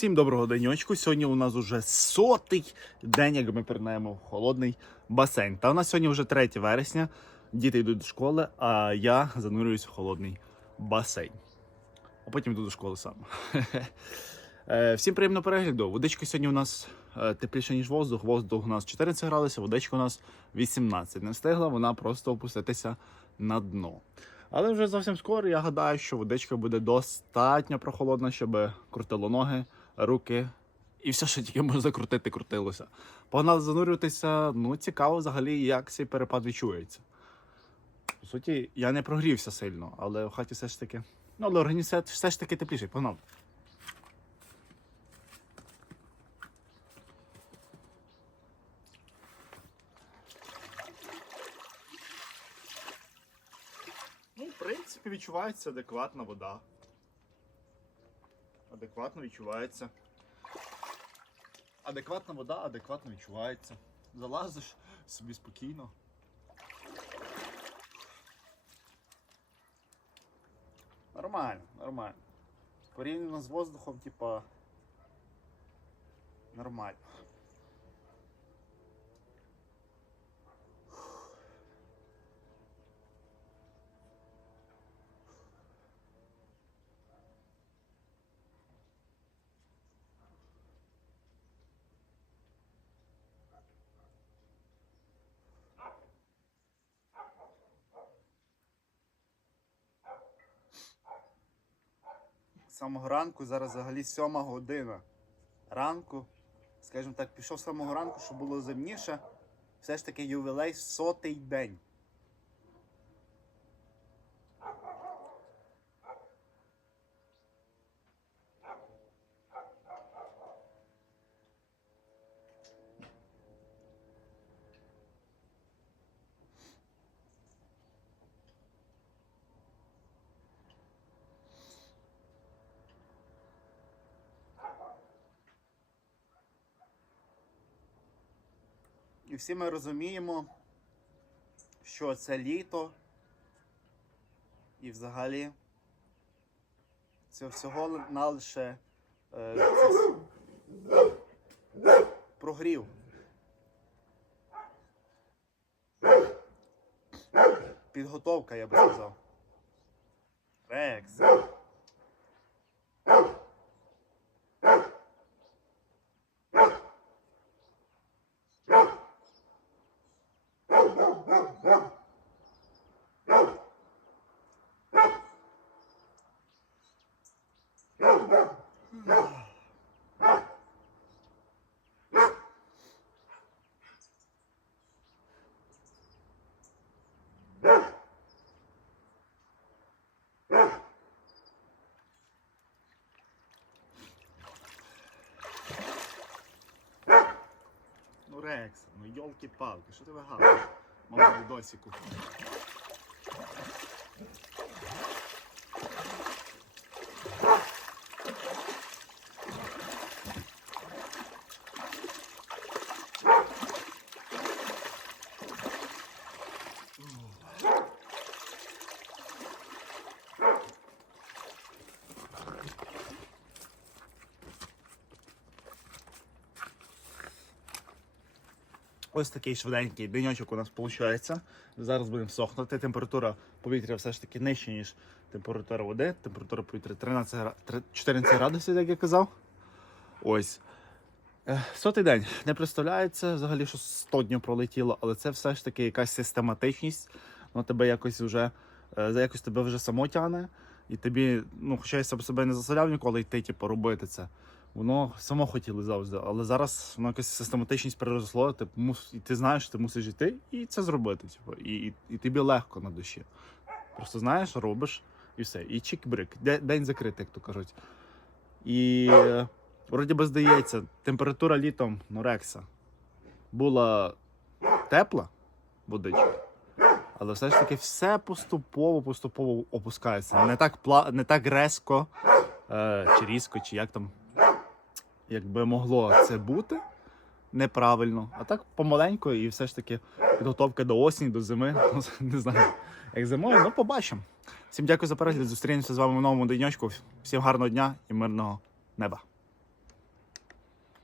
Всім доброго денечку. Сьогодні у нас уже сотий день, як ми пірнаємо в холодний басейн. Та у нас сьогодні вже 3 вересня. Діти йдуть до школи, а я занурююсь в холодний басейн. А потім йду до школи сам. Е, Всім приємного перегляду. Водичка сьогодні у нас е, тепліше, ніж воздух. Воздух у нас 14 градусів, водичка у нас 18. Не встигла вона просто опуститися на дно. Але вже зовсім скоро я гадаю, що водичка буде достатньо прохолодна, щоб крутило ноги, руки і все, що тільки можна крутити, крутилося. Погнали занурюватися. Ну, цікаво взагалі, як цей перепад відчується. По суті, я не прогрівся сильно, але в хаті все ж таки. Ну, але організм все- ж таки тепліший. Погнали. Ну, в принципі, відчувається адекватна вода. Адекватно відчувається. Адекватна вода, адекватно відчувається. Залазиш собі спокійно. Нормально, нормально. Порівняно з воздухом, типа. Нормально. Самого ранку, зараз взагалі сьома година ранку. Скажімо так, пішов з самого ранку, щоб було зимніше. Все ж таки ювілей сотий день. Всі ми розуміємо, що це літо. І взагалі це всього лише е, прогрів. Підготовка, я би сказав. Рекс. Ну, Рекс, ну йолки-палки, що ти вигадуєш? Мама досіку. Ось такий швиденький денечок у нас виходить. Зараз будемо сохнути. Температура повітря все ж таки нижча, ніж температура води. Температура повітря 13, гра- 14 градусів, як я казав. Ось. Е, Сотий день не представляється взагалі, що 100 днів пролетіло, але це все ж таки якась систематичність. Воно тебе якось вже е, якось тебе вже само тягне. І тобі, ну, хоча я себе не заставляв ніколи йти, типу, робити це. Воно само хотіло завжди, але зараз воно якась систематичність переросло. Ти мус, і ти знаєш, ти мусиш йти і це зробити. Типу, і, і, і тобі легко на душі. Просто знаєш, робиш і все. І чик-брик. День закритий, як то кажуть. І е, вроді би здається, температура літом ну, рекса була тепла водичка. Але все ж таки все поступово, поступово опускається. Не так пла... не так резко, е, чи різко, чи як там якби могло це бути неправильно. А так помаленьку, і все ж таки підготовка до осені, до зими. Ну, Не знаю, як зимою, ну побачимо. Всім дякую за перегляд. Зустрінемося з вами в новому денечку. Всім гарного дня і мирного неба.